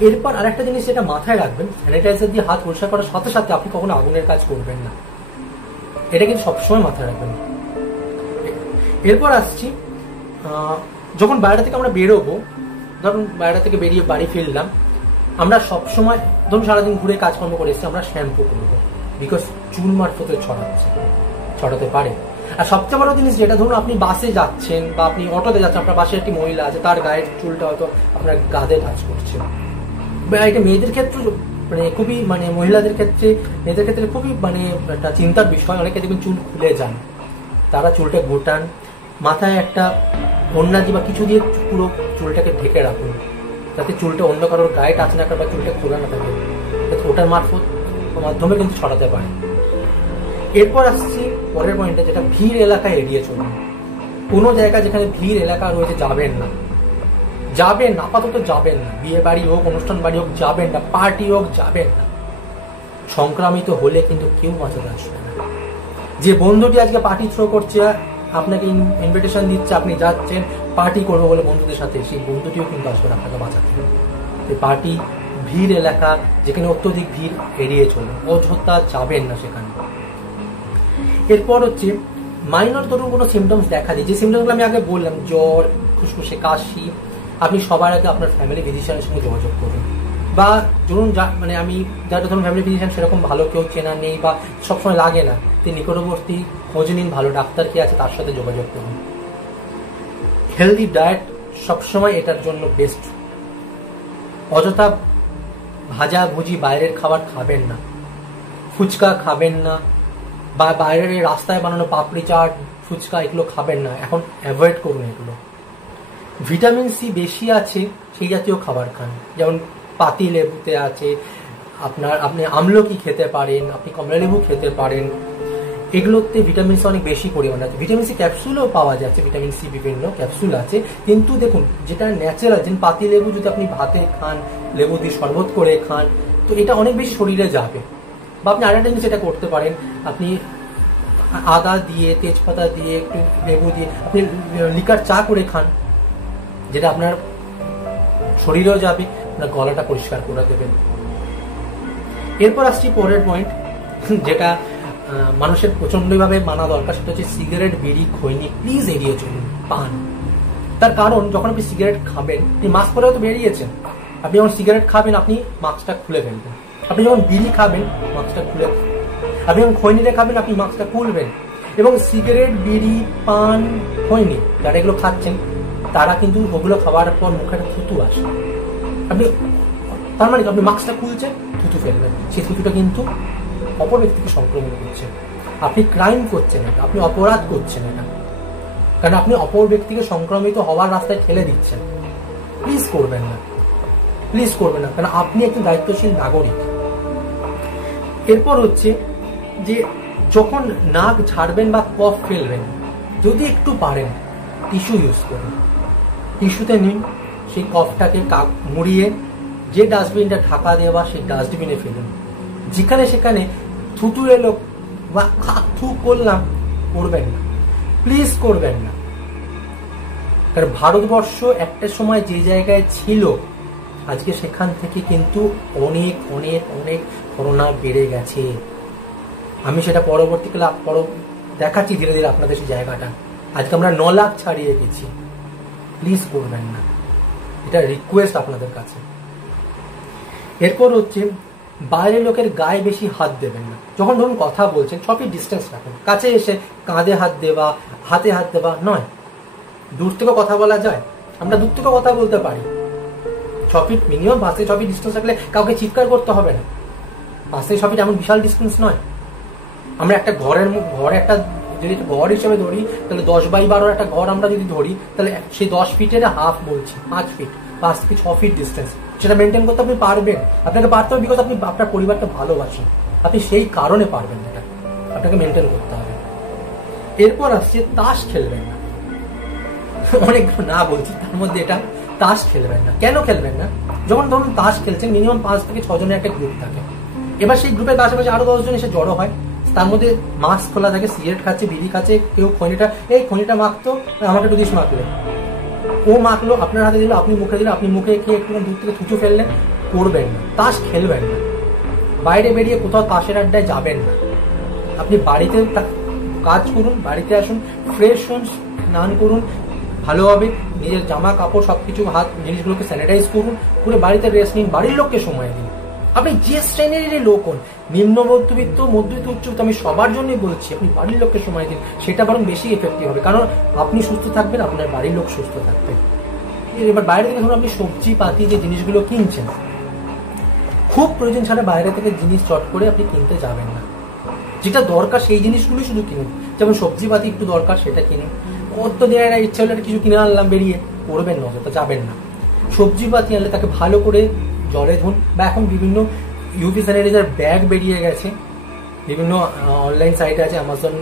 এরপর আরেকটা জিনিস যেটা মাথায় রাখবেন, স্যানিটাইজার দিয়ে হাত পরিষ্কার করার সাথে সাথে আপনি কখনো আগুনের কাজ করবেন না, এটা কিন্তু সবসময় মাথায় রাখবেন। এরপর আসছি যখন বাইরে থেকে আমরা বেরোবো, ধরুন বাইরে থেকে বেরিয়ে বাড়ি ফিরলাম, আমরা সবসময় ধরুন সারাদিন ঘুরে কাজকর্ম করে এসেছি, আমরা শ্যাম্পু করবো, বিকজ চুল মারফতে ছড়াতে পারে। আর সবচেয়ে বড় জিনিস যেটা, ধরুন আপনি বাসে যাচ্ছেন বা আপনি অটোতে যাচ্ছেন, আপনার পাশে একটি মহিলা আছে, তার গায়ের চুলটা হয়তো আপনার গাদে টাচ করছে। এটা মেয়েদের ক্ষেত্রে মানে খুবই, মানে মহিলাদের ক্ষেত্রে, মেয়েদের ক্ষেত্রে খুবই মানে একটা চিন্তার বিষয়। অনেকে দেখবেন চুল খুলে যান, তারা চুলটা গোটান, মাথায় একটা ওড়না দিয়ে বা কিছু দিয়ে পুরো চুলটাকে ঢেকে রাখুন, যাতে চুলটা অন্য কারোর গায়ে টাচ না করে বা চুলটা খোলা না থাকে, ওটার মাধ্যমে কিন্তু ছড়াতে পারে। এরপর আসছি পরের পয়েন্টে, যেটা ভিড় এলাকায় এড়িয়ে চলুন। কোনো জায়গা যেখানে ভিড় এলাকা রয়েছে যাবেন না, যাবেন না, আপাতত যাবেন না। বিয়ে বাড়ি হোক, অনুষ্ঠান বাড়ি হোক, যাবেন না। পার্টি হোক, যাবেন না। সংক্রামিত হলে কিন্তু কেউ বাঁচাতে আসবে না। যে বন্ধুটি আজকে পার্টি থ্রো করছে, আপনাকে ইনভিটেশন দিচ্ছে, আপনি যাচ্ছেন পার্টি করবো বলে বন্ধুদের সাথে, সেই বন্ধুটিও কিন্তু আসবে না আপনাকে বাঁচাতে। পার্টি, ভিড় এলাকা যেখানে অত্যধিক ভিড়, এড়িয়ে চলুন, অযথা যাবেন না সেখানে। এরপর হচ্ছে মাইনর ধরুন কোনো সিমটমস দেখা দিই, যে সিমটমসগুলো আমি আগে বললাম, জ্বর, খুসখুসে, কাশি, আপনি সবার আগে আপনার ফ্যামিলি ফিজিশিয়ানের সঙ্গে যোগাযোগ করুন। বা ধরুন মানে আমি যারা ধরুন ফ্যামিলি ফিজিশিয়ান সেরকম ভালো কেউ চেনা নেই বা সবসময় লাগে না, তিনি নিকটবর্তী খোঁজ নিন, ভালো ডাক্তার কে আছে তার সাথে যোগাযোগ করুন। হেলদি ডায়েট সবসময় এটার জন্য বেস্ট। অযথা ভাজা ভুজি বাইরের খাবার খাবেন না, ফুচকা খাবেন না, বা বাইরের রাস্তায় বানানো পাপড়ি চাট, ফুচকা, এগুলো খাবেন না, এখন অ্যাভয়েড করুন এগুলো। ভিটামিন সি বেশি আছে সেই জাতীয় খাবার খান, যেমন পাতি লেবুতে আছে, আপনি আমলকি খেতে পারেন, আপনি কমলা লেবু খেতে পারেন, এগুলোতে ভিটামিন সি অনেক বেশি পরিমাণে আছে। ভিটামিন সি ক্যাপসুলও পাওয়া যাচ্ছে, ভিটামিন সি বিভিন্ন ক্যাপসুল আছে, কিন্তু দেখুন যেটা ন্যাচারাল, যেন পাতি লেবু যদি আপনি ভাতে খান, লেবু দিয়ে শরবত করে খান, তো এটা অনেক বেশি শরীরে যাবে। বা আপনি আরেকটা জিনিস এটা করতে পারেন, আপনি আদা দিয়ে, তেজপাতা দিয়ে, একটু লেবু দিয়ে আপনি লিকার চা করে খান, যেটা আপনার শরীরেও যাবে, আপনার গলাটা পরিষ্কার করে দেবেন। এরপর আসছি পরের পয়েন্ট, যেটা মানুষের প্রচন্ডভাবে মানা দরকার, সেটা হচ্ছে সিগারেট, বিড়ি, খৈনি প্লিজ এড়িয়ে চলুন, পান। তার কারণ যখন আপনি সিগারেট খাবেন, আপনি মাস্ক পরে হয়তো বেরিয়েছেন, আপনি যখন সিগারেট খাবেন আপনি মাস্কটা খুলে ফেলবেন, আপনি যখন বিড়ি খাবেন মাস্কটা খুলে, আপনি যখন খৈনিটা খাবেন আপনি মাস্কটা খুলবেন। এবং সিগারেট, বিড়ি, পান, খৈনি যারা এগুলো খাচ্ছেন, তারা কিন্তু ওগুলো খাওয়ার পর মুখে একটা থুতু আসে, আপনি তার মানে আপনি মাস্কটা খুলছেন, থুতু ফেলবেন, সেই থুতুটা কিন্তু অপর ব্যক্তিকে সংক্রমণ করছে। আপনি ক্রাইম করছেন এটা, আপনি অপরাধ করছেন এটা, কারণ আপনি অপর ব্যক্তিকে সংক্রমিত হওয়ার রাস্তায় ঠেলে দিচ্ছেন। প্লিজ করবেন না, প্লিজ করবেন না, কারণ আপনি একজন দায়িত্বশীল নাগরিক। এরপর হচ্ছে যে যখন নাক ঝাড়বেন বা কফ ফেলবেন, যদি একটু পারেন টিস্যু ইউজ করুন, টিস্যুতে নিন, সেই কফটাকে মুড়িয়ে যে ডাস্টবিনটা ঢাকা দেওয়া সেই ডাস্টবিনে ফেলুন। যেখানে সেখানে থুতু এলো বা থু করলাম, করবেন না, প্লিজ করবেন না। কারণ ভারতবর্ষ একটা সময় যে জায়গায় ছিল, আজকে সেখান থেকে কিন্তু অনেক অনেক অনেক করোনা বেড়ে গেছে। আমি সেটা পরবর্তীকালে দেখাচ্ছি ধীরে ধীরে আপনাদের সেই জায়গাটা। আজকে আমরা 9 লাখ ছাড়িয়ে গেছি। প্লিজ করবেন না, এটা রিকোয়েস্ট আপনাদের কাছে। এরপর হচ্ছে বাইরের লোকের গায়ে বেশি হাত দেবেন না। যখন ধরুন কথা বলছেন, সবই ডিস্টেন্স রাখুন। কাছে এসে কাঁধে হাত দেওয়া, হাতে হাত দেওয়া নয়। দূর থেকে কথা বলা যায়, আমরা দূর থেকে কথা বলতে পারি, 6 ফিট মিনিমাম, 5 থেকে 6 ফিট ডিস্টেন্স রাখলে কাউকে চিৎকার করতে হবে না। 5 থেকে 6 ফিট এমন বিশাল ডিস্টেন্স নয়। আমরা একটা ঘর একটা যদি ঘর হিসেবে ধরি, তাহলে 10x12 একটা ঘর আমরা যদি ধরি, তাহলে সেই 10 ফিটের হাফ বলছি 5 ফিট, 5 থেকে 6 ফিট ডিস্টেন্স, সেটা মেনটেন করতে আপনি পারবেন। আপনাকে পারতে হবে, বিকজ আপনি আপনার পরিবারটা ভালোবাসেন, আপনি সেই কারণে পারবেন, এটা আপনাকে মেনটেন করতে হবে। এরপর আসছে তাস খেলবেন না। অনেকগুলো না বলছি, তার মধ্যে এটা তাস খেলবেন না। কেন খেলবেন না? যখন ধরুন তাস খেলছেন, মিনিমাম 5 থেকে 6 জনের একটা গ্রুপ থাকে। এবার সেই গ্রুপের কাছাকাছি আরো 10 জন এসে জড়ো হয়, তার মধ্যে মাস্ক খোলা থাকে, সিগারেট খাচ্ছে, বিড়ি খাচ্ছে, কেউ খনিটা মাখতো, আমাকে একটু দিস মাখলে, ও মাখলো, আপনার হাতে দিল, আপনি মুখে দিলেন, আপনি মুখে খেয়ে একটু দূর থেকে থুতু ফেললেন। করবেন না, তাস খেলবেন না। বাইরে বেরিয়ে কোথাও তাসের আড্ডায় যাবেন না। আপনি বাড়িতে কাজ করুন, বাড়িতে আসুন, ফ্রেশ হন, স্নান করুন ভালোভাবে, নিজের জামা কাপড় সবকিছু জিনিসগুলোকে স্যানিটাইজ করুন, করে বাড়িতে রেস্ট নিন, বাড়ির লোককে সময় দিন। আপনি যে শ্রেণীর লোক হন, নিম্ন মধ্যবিত্ত, মধ্যবিত্ত, উচ্চবিত্ত, আমি সবার জন্যই বলছি, আপনি বাড়ির লোককে সময় দিন, সেটা বরং বেশি এফেক্টিভ হবে। কারণ আপনি সুস্থ থাকবেন, আপনার বাড়ির লোক সুস্থ থাকবে। এবার বাইরে থেকে ধরুন আপনি সবজি পাতি যে জিনিসগুলো কিনছেন, খুব প্রয়োজন ছাড়া বাইরে থেকে জিনিস চট করে আপনি কিনতে যাবেন না। যেটা দরকার সেই জিনিসগুলোই শুধু কিনুন। যেমন সবজি পাতি একটু দরকার, সেটা কিনুন। ওর তো দেয় না, ইচ্ছা হলে কিছু কিনে আনলাম, বেরিয়ে করবেন না, তো যাবেন না। সবজি পাতি আনলে তাকে ভালো করে জলে ধুন, বা এখন বিভিন্ন ইউভি স্যানিটাইজার ব্যাগ বেরিয়ে গেছে, বিভিন্ন অনলাইন সাইটে আছে, অ্যামাজন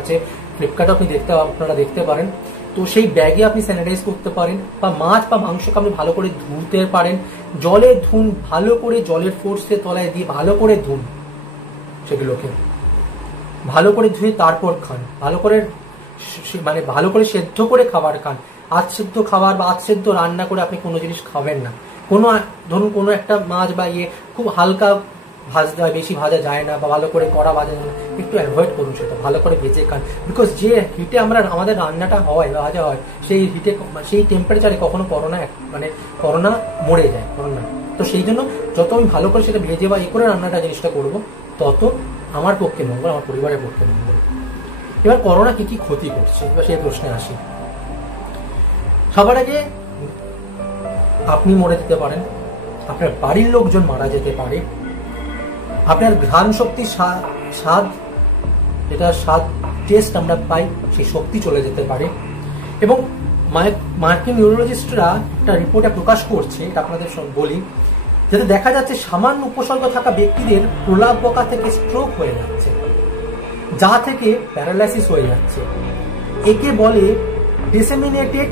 আছে, ফ্লিপকার্টে আপনারা দেখতে পারেন। তো সেই ব্যাগে আপনি স্যানিটাইজ করতে পারেন, বা মাছ বা মাংসকে আপনি ভালো করে ধুতে পারেন। জলে ধুন, ভালো করে জলের ফোর্সে তলায় দিয়ে ভালো করে ধুন, সেগুলোকে ভালো করে ধুয়ে তারপর খান। ভালো করে সেদ্ধ করে খাবার খান। আধ সেদ্ধ খাবার বা আধ সেদ্ধ রান্না করে আপনি কোনো জিনিস খাবেন না। ধরুন কোনো একটা মাছ বা খুব হালকা ভাজতে হয়, বেশি ভাজা যায় না, বা ভালো করে কড়া ভাজা যায় না, একটু অ্যাভয়েড করুন সেটা, ভালো করে ভেজে খান। বিকজ যে হিটে আমাদের রান্নাটা হয় বা ভাজা হয়, সেই হিটে, সেই টেম্পারেচারে কখনো করোনা মরে যায়, করোনা। তো সেই জন্য যত আমি ভালো করে সেটা ভেজে বা করে রান্নাটা জিনিসটা করবো, তত আমার পক্ষে মঙ্গল, আমার পরিবারের পক্ষে মঙ্গল। এবার করোনা কি কি ক্ষতি করছে, এবার সেই প্রশ্নে আসি। সবার আগে আপনি মরে যেতে পারেন, আপনার বাড়ির লোকজন মারা যেতে পারে, আপনার ঘ্রাণ শক্তি, স্বাদ টেস্ট আমরা পাই, সেই শক্তি চলে যেতে পারে। এবং মার্কিন নিউরোলজিস্টরা একটা রিপোর্টে প্রকাশ করছে, এটা আপনাদের বলি, যাতে দেখা যাচ্ছে সামান্য উপসর্গ থাকা ব্যক্তিদের প্রলাপ বকা থেকে স্ট্রোক হয়ে যাচ্ছে, যা থেকে প্যারালাইসিস হয়ে যাচ্ছে। একে বলে ডিসেমিনেটেড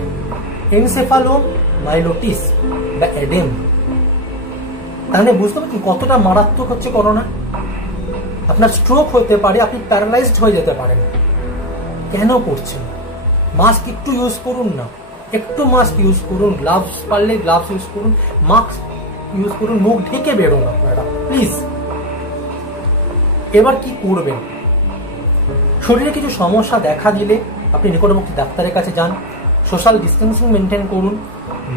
এনসেফালোমাইলোটিস বা এডেম। তাহলে বুঝতে পারছেন কতটা মারাত্মক হচ্ছে করোনা। আপনার স্ট্রোক হতে পারে, আপনি প্যারালাইজড হয়ে যেতে পারেন। কেন করছেন? মাস্ক একটু ইউজ করুন না, একটু মাস্ক ইউজ করুন, গ্লাভস পারলে গ্লাভস ইউজ করুন, মাস্ক ইউজ করুন, মুখ ঢেকে বেরোন আপনারা প্লিজ। এবার কি করবেন? শরীরে কিছু সমস্যা দেখা দিলে আপনি নিকটবর্তী ডাক্তারের কাছে যান, সোশ্যাল ডিস্টেন্সিং মেনটেন করুন,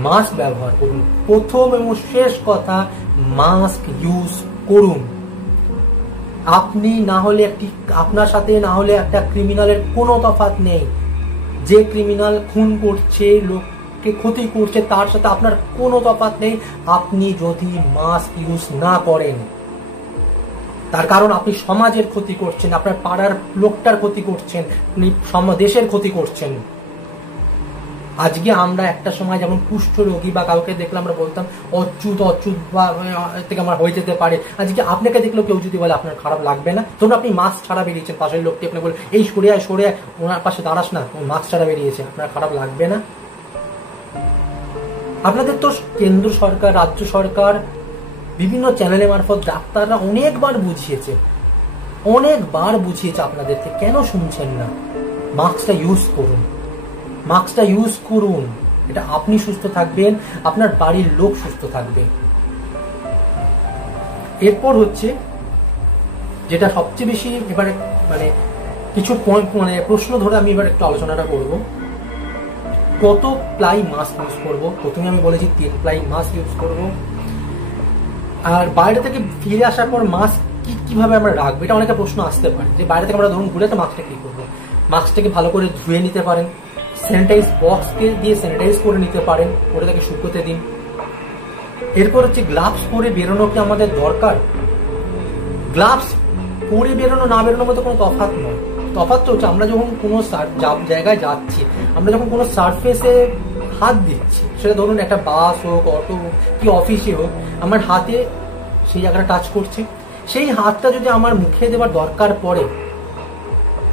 মাস্ক ব্যবহার করুন। প্রথম এবং শেষ কথা, মাস্ক ইউজ করুন। আপনি না হলে আপনার সাথে না হলে একটা ক্রিমিনালের কোনো তফাৎ নেই। যে ক্রিমিনাল খুন করছে, লোককে ক্ষতি করছে, তার সাথে আপনার কোনো তফাৎ নেই আপনি যদি মাস্ক ইউজ না করেন। তার কারণ আপনি সমাজের ক্ষতি করছেন, আপনার পাড়ার লোকটার ক্ষতি করছেন, আপনি দেশের ক্ষতি করছেন। আজকে আমরা একটা সময় যেমন কুষ্ঠ রোগী বা কাউকে দেখলে আমরা বলতাম অচ্যুত বা থেকে আমার হয়ে যেতে পারে, আজকে আপনাকে দেখলেও কেউ যদি বলে আপনার খারাপ লাগবে না? ধরুন আপনি মাস্ক ছাড়া বেরিয়েছেন, পাশের লোকটি আপনি বলে এই সরে আয় ওনার পাশে দাঁড়াস না, মাস্ক ছাড়া বেরিয়েছে, আপনার খারাপ লাগবে না? আপনাদের তো কেন্দ্র সরকার, রাজ্য সরকার বিভিন্ন চ্যানেলের মারফত ডাক্তাররা অনেকবার বুঝিয়েছে আপনাদেরকে, কেন শুনছেন না? মাস্কটা ইউজ করুন, মাস্কটা ইউজ করুন। এটা আপনি সুস্থ থাকবেন, আপনার বাড়ির লোক সুস্থ থাকবে। এরপর হচ্ছে যেটা সবচেয়ে বেশি এবারে কিছু প্রশ্ন ধরে আমি এবার একটু আলোচনাটা করব। কত প্লাই মাস্ক ইউজ করব? প্রথমে আমি বলেছি 3 প্লাই মাস্ক ইউজ করব। আর বাইরে থেকে ফিরে আসার পর মাস্ক কিভাবে আমরা রাখবো, এটা অনেকে প্রশ্ন আসতে পারে যে বাইরে থেকে আমরা ধরুন ঘুরে তো মাস্কটা কি করবো। মাস্কটাকে ভালো করে ধুয়ে নিতে পারেন, স্যানিটাইজ বক্সকে দিয়ে স্যানিটাইজ করে নিতে পারেন, ওটা তাকে শুকোতে দিন। এরপর হচ্ছে গ্লাভস পরে বেরোনো কি আমাদের দরকার? গ্লাভস পরে বেরোনো না বেরোনোর মধ্যে কোনো তফাৎ নয়। তফাৎ তো হচ্ছে আমরা যখন কোনো জায়গায় যাচ্ছি, আমরা যখন কোনো সারফেসে হাত দিচ্ছি, সেটা ধরুন একটা বাস হোক, অটো হোক, কি অফিসে হোক, আমার হাতে সেই জায়গাটা টাচ করছে, সেই হাতটা যদি আমার মুখে দেওয়ার দরকার পড়ে,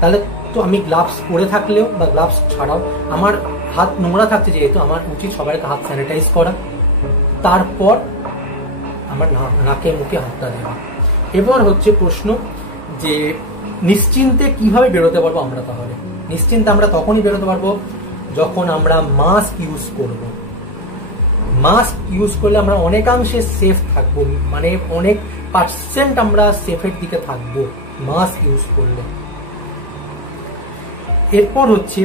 তাহলে তো আমি গ্লাভস পরে থাকলেও বা গ্লাভস ছাড়াও আমার হাত নোংরা থাকছে, যেহেতু আমার উচিত সবাই হাত স্যানিটাইজ করা, তারপর আমার নাকে মুখে হাতটা দেওয়া। এবার হচ্ছে প্রশ্ন যে নিশ্চিন্তে কিভাবে বেরোতে পারবো আমরা? তাহলে নিশ্চিন্তে আমরা তখনই বেরোতে পারবো যখন আমরা মাস্ক ইউজ করব। মাস্ক ইউজ করলে আমরা অনেকাংশে সেফ থাকবো, অনেক পার্সেন্ট আমরা সেফের দিকে থাকবো মাস্ক ইউজ করলে। এরপর হচ্ছে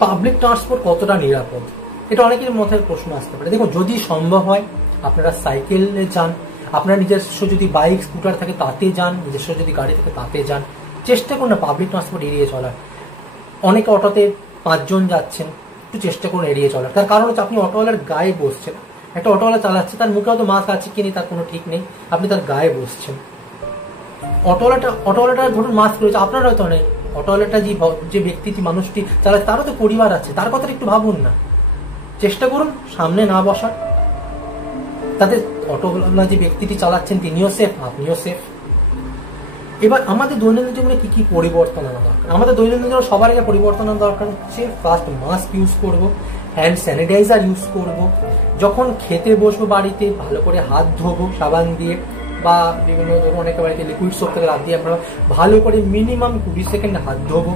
পাবলিক ট্রান্সপোর্ট কতটা নিরাপদ, এটা অনেকের মধ্যে প্রশ্ন আসতে পারে। দেখুন, যদি সম্ভব হয় আপনারা সাইকেলে যান, আপনার নিজস্ব যদি বাইক স্কুটার থাকে তাতে যান, নিজস্ব যদি গাড়ি থাকে তাতে যান। চেষ্টা করুন না পাবলিক ট্রান্সপোর্ট এড়িয়ে চলার। অনেকে অটোতে 5 জন যাচ্ছেন, একটু চেষ্টা করুন এড়িয়ে চলার। তার কারণ হচ্ছে আপনি অটোওয়ালার গায়ে বসছেন। একটা অটোওয়ালা চালাচ্ছে, তার মুখে হয়তো মাস্ক আছে কি নেই তার কোনো ঠিক নেই, আপনি তার গায়ে বসছেন। অটোওয়ালাটা ধরুন মাস্ক রয়েছে, আপনার হয়তো নেই। অটোওয়ালাটা যে ব্যক্তিটি মানুষটি চালাচ্ছে তারও তো পরিবার আছে, তার কথাটা একটু ভাবুন না। চেষ্টা করুন সামনে না বসার, তাতে অটোওয়ালা যে ব্যক্তিটি চালাচ্ছেন তিনিও সেফ, আপনিও সেফ। এবার আমাদের দৈনন্দিন জীবনে কি কি পরিবর্তন আনা দরকার? আমাদের দৈনন্দিন জীবনে সবার আগে পরিবর্তন আনা দরকার হচ্ছে ফার্স্ট মাস্ক ইউজ করব, হ্যান্ড স্যানিটাইজার ইউজ করব, যখন খেতে বসবো বাড়িতে ভালো করে হাত ধোবো সাবান দিয়ে, বা বিভিন্ন ধরুন অনেকে বাড়িতে লিকুইড সোপ থেকে হাত দিয়ে আমরা ভালো করে মিনিমাম 20 সেকেন্ড হাত ধোবো।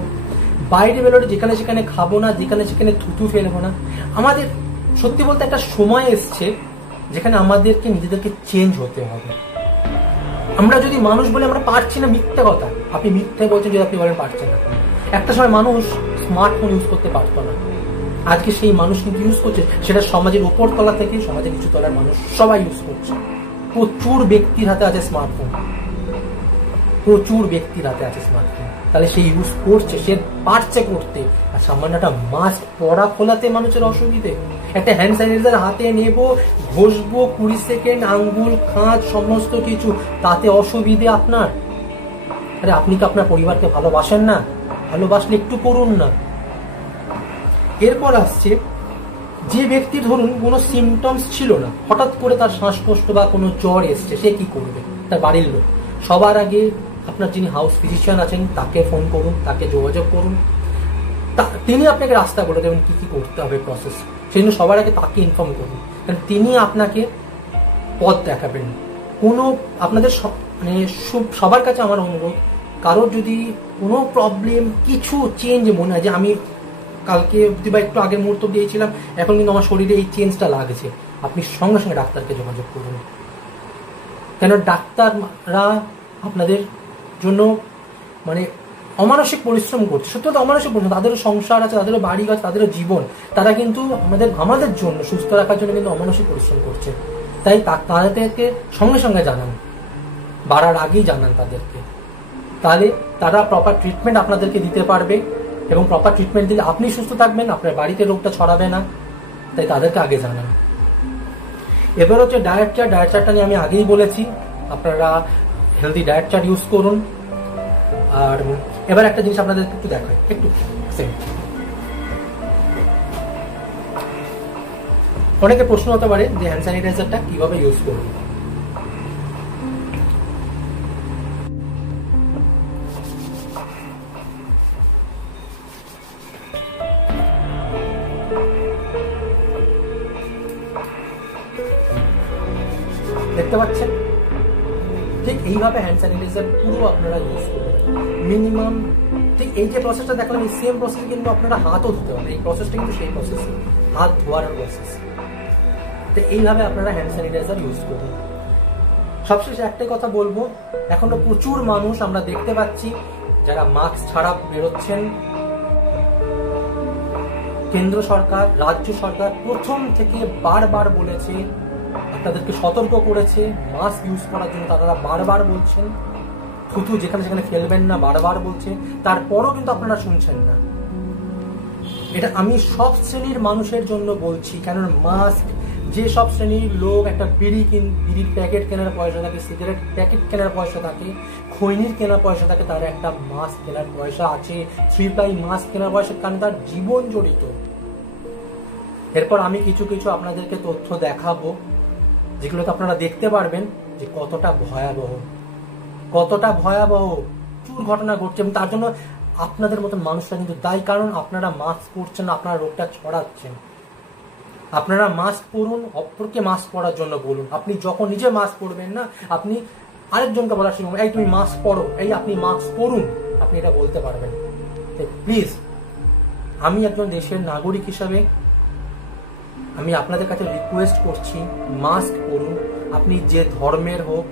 বাইরে বেরোলে যেখানে সেখানে খাবো না, যেখানে সেখানে থুতু ফেলবো না। আমাদের সত্যি বলতে একটা সময় এসছে যেখানে আমাদেরকে নিজেদেরকে চেঞ্জ হতে হবে। আমরা যদি মানুষ বলে আমরা পারছি না, মিথ্যে কথা। আপনি মিথ্যে বলছেন যদি আপনি বলেন পারছেন না। একটা সময় মানুষ স্মার্টফোন ইউজ করতে পারতো না, আজকে সেই মানুষ কিন্তু ইউজ করছে। সেটা সমাজের উপর তলা থেকে সমাজের নিচু তলার মানুষ সবাই ইউজ করছে। প্রচুর ব্যক্তির হাতে আছে স্মার্টফোন, প্রচুর ব্যক্তির হাতে আছে স্মার্টফোন। তাহলে সে ইউজ করছে, সে পারছে করতে। আর সামান্য একটা মাস্ক পরা খোলাতে মানুষের অসুবিধে, একটা হ্যান্ড স্যানিটাইজার হাতে নেব, ঘষবো 20 সেকেন্ড, আঙ্গুল খাঁজ সমস্ত কিছু, তাতে অসুবিধে আপনার? আরে আপনি কি আপনার পরিবারকে ভালোবাসেন না? ভালোবাসলে একটু করুন না। এরপর আসছে যে ব্যক্তি ধরুন কোনো সিমটমস ছিল না, হঠাৎ করে তার শ্বাসকষ্ট বা কোনো জ্বর এসছে, সে কি করবে? তার বাড়ির লোক সবার আগে আপনার যিনি হাউস ফিজিশিয়ান আছেন তাকে ফোন করুন, তাকে যোগাযোগ করুন। তিনি আপনাকে রাস্তা বলে দেবেন কি কি করতে হবে প্রসেস, সেই জন্য সবার আগে তাকে ইনফর্ম করুন, কারণ তিনি আপনাকে পথ দেখাবেন। কোনো আপনাদের মানে সবার কাছে আমার অনুরোধ, কারোর যদি কোনো প্রবলেম কিছু চেঞ্জ মনে হয় যে আমি কালকে বা একটু আগের মুহূর্ত দিয়েছিলাম, এখন কিন্তু আমার শরীরে এই চেঞ্জটা লাগছে, আপনি সঙ্গে সঙ্গে ডাক্তারকে যোগাযোগ করুন। কেন ডাক্তাররা আপনাদের জন্য মানে অমানসিক পরিশ্রম করছে, সত্যি কথা অমানসিক পরিশ্রম। তাদেরও সংসার আছে, তাদেরও বাড়ি আছে, তাদেরও জীবন, তারা কিন্তু আমাদের জন্য সুস্থ রাখার জন্য কিন্তু অমানসিক পরিশ্রম করছে। তাই তাদেরকে সঙ্গে সঙ্গে জানান, বাড়ার আগেই জানান তাদেরকে, তাহলে তারা প্রপার ট্রিটমেন্ট আপনাদেরকে দিতে পারবে, এবং প্রপার ট্রিটমেন্ট দিলে আপনি সুস্থ থাকবেন, আপনার বাড়িতে রোগটা ছড়াবে না। তাই তাদেরকে আগে জানান। এবার হচ্ছে ডায়েট চার্ট। ডায়েট চার্টটা নিয়ে আমি আগেই বলেছি, আপনারা হেলদি ডায়েট চার্ট ইউজ করুন। আর এবার একটা জিনিস আপনাদের একটু দেখাই, একটু অনেকে প্রশ্ন হতে পারে যে হ্যান্ড স্যানিটাইজারটা কিভাবে ইউজ করুন। দেখতে পাচ্ছেন ঠিক এইভাবে হ্যান্ড স্যানিটাইজার পুরো আপনারা ইউজ করবেন মিনিমাম। ঠিক এই যে প্রসেসটা দেখলাম, এই সেম প্রসেস কিন্তু আপনারা হাতও ধুতে হবে। এই প্রসেসটা কিন্তু সেই প্রসেস, হাত ধোয়ার প্রসেস। তো এইভাবে আপনারা হ্যান্ড স্যানিটাইজার ইউজ করুন। সবশেষে একটাই কথা বলবো, এখনো প্রচুর মানুষ আমরা দেখতে পাচ্ছি যারা মাস্ক ছাড়া বেরোচ্ছেন। কেন্দ্র সরকার, রাজ্য সরকার প্রথম থেকে বারবার বলেছে, আপনাদেরকে সতর্ক করেছে মাস্ক ইউজ করার জন্য। তারা বারবার বলছেন থুতু যেখানে সেখানে ফেলবেন না, বারবার বলছে, তারপরও কিন্তু আপনারা শুনছেন না। এটা আমি সব শ্রেণীর মানুষের জন্য বলছি, কেন মাস্ক যে সব শ্রেণীর লোক একটা বিড়ির প্যাকেট কেনার পয়সা থাকে, সিগারেট প্যাকেট কেনার পয়সা থাকে, খৈনির কেনার পয়সা থাকে, তার একটা মাস্ক কেনার পয়সা আছে, 3 ply মাস্ক কেনার পয়সা, কারণ তার জীবন জড়িত। এরপর আমি কিছু কিছু আপনাদেরকে তথ্য দেখাবো যেগুলোকে আপনারা দেখতে পারবেন যে কতটা ভয়াবহ, কতটা ভয়াবহ প্রচুর ঘটনা ঘটছে। এবং তার জন্য আপনাদের মতন মানুষরা কিন্তু দায়ী, কারণ আপনারা মাস্ক পরছেন না, আপনারা রোগটা ছড়াচ্ছেন। আপনারা মাস্ক পরুন, অপরকে মাস্ক পরার জন্য বলুন। আপনি যখন নিজে মাস্ক পরবেন না, আপনি আরেকজনকে বলার শুনুন, এই তুমি মাস্ক পরো, এই আপনি মাস্ক পরুন, আপনি এটা বলতে পারবেন। প্লিজ, আমি একজন দেশের নাগরিক হিসাবে আমি আপনাদের কাছে রিকোয়েস্ট করছি, মাস্ক পরুন। আপনি যে ধর্মের হোক,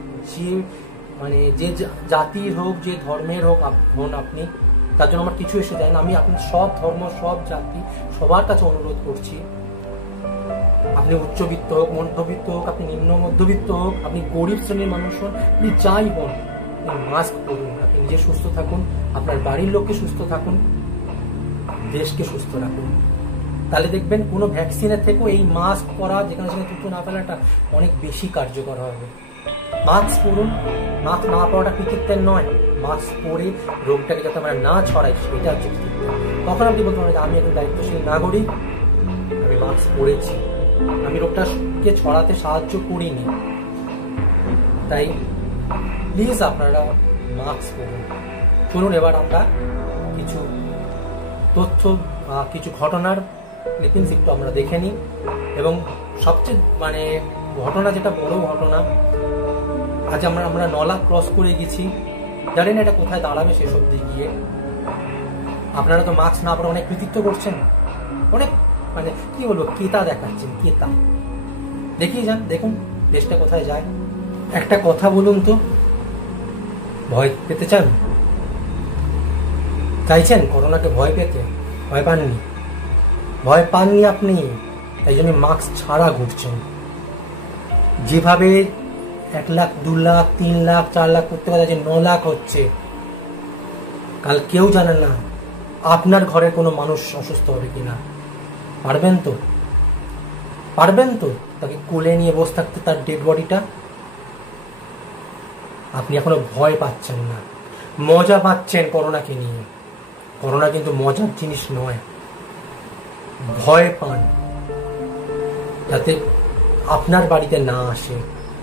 যে জাতির হোক, যে ধর্মের হোক হন আপনি, তার জন্য আমার কিছু এসে যায় না। আমি আপনার সব ধর্ম, সব জাতি, সবার কাছে অনুরোধ করছি, আপনি উচ্চবিত্ত হোক, মধ্যবিত্ত হোক, আপনি নিম্ন মধ্যবিত্ত হোক, আপনি গরিব শ্রেণীর মানুষ হন, আপনি যাই হন, মাস্ক পরুন। আপনি নিজে সুস্থ থাকুন, আপনার বাড়ির লোককে সুস্থ থাকুন, দেশকে সুস্থ রাখুন। তাহলে দেখবেন কোনো ভ্যাকসিনের থেকেও এই মাস্ক পরা, যেখানে সেখানে থুতু না ফেলাটা অনেক বেশি কার্যকর হবে। মাস্ক পরুন। মাস্ক না পরাটা কৃতিত্বের নয়, মাস্ক পরে রোগটাকে যাতে আমরা না ছড়াই সেটা হচ্ছে কৃতিত্ব। তখন আপনি বলতে পারেন আমি একজন দায়িত্বশীল নাগরিক, আমি মাস্ক পরেছি, আমি রোগটাকে ছড়াতে সাহায্য করিনি। তাই প্লিজ আপনারা মাস্ক পরুন। চলুন এবার আমরা কিছু তথ্য, কিছু ঘটনার ক্লিপিংস একটু আমরা দেখে নিই। এবং সবচেয়ে ঘটনা, যেটা বড় ঘটনা, আজ আমরা নলা ক্রস করে গেছি, জানেন এটা কোথায় দাঁড়াবে শেষ অব্দি গিয়ে। আপনারা তো মাস্ক না পরে অনেক কৃতিত্ব করছেন, অনেক কি বলবো, কেতা দেখাচ্ছেন, কেতা। দেখিয়ে যান, দেখুন দেশটা কোথায় যায়। একটা কথা বলুন তো, ভয় পেতে চাইছেন করোনাকে ভয় পেতে? ভয় পাননি, ভয় পাননি আপনি, তাই জন্য মাস্ক ছাড়া ঘুরছেন। যেভাবে 1 লাখ, 2 লাখ, 3 লাখ, 4 লাখ করতে পারে, 9 লাখ হচ্ছে, কাল কেউ জানে না আপনার ঘরের কোনো মানুষ অসুস্থ হবে কিনা। পারবেন তো তাকে কোলে নিয়ে বসে থাকতে, তার ডেড বডিটা? আপনি এখনো ভয় পাচ্ছেন না, মজা পাচ্ছেন করোনাকে নিয়ে। করোনা কিন্তু মজার জিনিস নয়। ভয় পান যাতে আপনার বাড়িতে না আসে,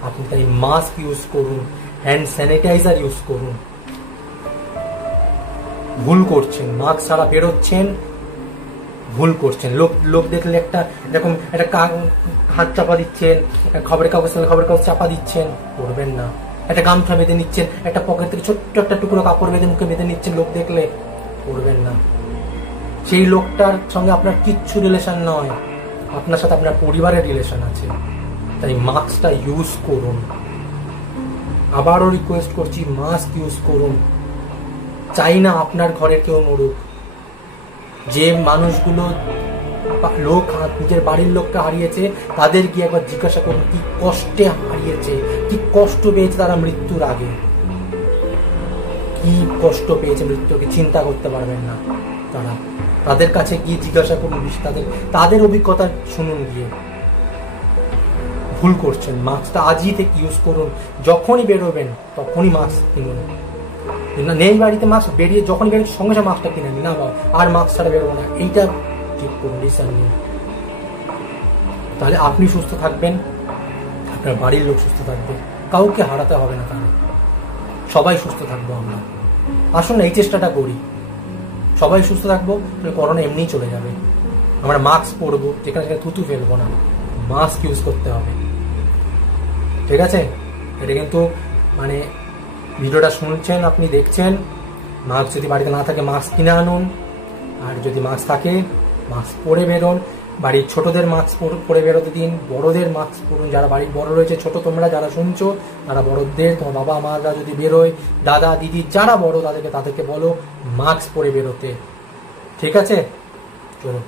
আপনি তাই মাস্ক ইউজ করুন, হ্যান্ড স্যানিটাইজার ইউজ করুন। ভুল করছেন, মাস্ক ছাড়া বেরোচ্ছেন, ভুল করছেন। লোক দেখলে এরকম একটা হাত চাপা দিচ্ছেন, খবরের কাগজ চাপা দিচ্ছেন, করবেন না। একটা গামছা বেঁধে নিচ্ছেন, একটা পকেট থেকে ছোট্ট একটা টুকরো কাপড় বেঁধে মুখে বেঁধে নিচ্ছেন, লোক দেখলে, করবেন না। সেই লোকটার সঙ্গে আপনার কিচ্ছু রিলেশন নয়, আপনার সাথে আপনার পরিবারের রিলেশন আছে। তাই মাস্কটা ইউজ করুন। আবারও রিকোয়েস্ট করছি, মাস্ক ইউজ করুন। চাই না আপনার ঘরের কেউ মরুক। যে মানুষগুলো নিজের বাড়ির লোককে হারিয়েছে, তাদের গিয়ে একবার জিজ্ঞাসা করুন কি কষ্টে হারিয়েছে, কি কষ্ট পেয়েছে তারা মৃত্যুর আগে, কি কষ্ট পেয়েছে মৃত্যুকে চিন্তা করতে পারবেন না তারা। তাদের কাছে গিয়ে জিজ্ঞাসা করুন, তাদের অভিজ্ঞতা শুনুন গিয়ে। ভুল করছেন, মাস্কটা আজই থেকে ইউজ করুন। যখনই বেরোবেন তখনই মাস্ক কিনুন। নেই বাড়িতে মাস্ক, বেরিয়ে যখনই বেরোচ্ছে সঙ্গে সঙ্গে মাস্কটা কিনে না, আর মাস্ক ছাড়া বেরোবো না, এইটা ঠিক করুন, ডিসিশন নিন। তাহলে আপনি সুস্থ থাকবেন, আপনার বাড়ির লোক সুস্থ থাকবে, কাউকে হারাতে হবে না, তাহলে সবাই সুস্থ থাকবো আমরা। আসুন এই চেষ্টাটা করি, সবাই সুস্থ থাকবো, তাহলে করোনা এমনিই চলে যাবে। আমরা মাস্ক পরবো, যেখানে সেখানে থুতু ফেলবো না, মাস্ক ইউজ করতে হবে, ঠিক আছে? এটা কিন্তু ভিডিওটা শুনছেন, আপনি দেখছেন, মাস্ক যদি বাড়িতে না থাকে মাস্ক কিনে আনুন, আর যদি মাস্ক থাকে মাস্ক পরে বেরোন। বাড়ির ছোটদের মাস্ক পরে বেরোতে দিন, বড়দের মাস্ক পরুন। যারা বাড়ির বড় রয়েছে, ছোট তোমরা যারা শুনছো, তারা বড়দের, তোমার বাবা মারা যদি বেরোয়, দাদা দিদি যারা বড়, তাদেরকে বলো মাস্ক পরে বেরোতে, ঠিক আছে? চলো।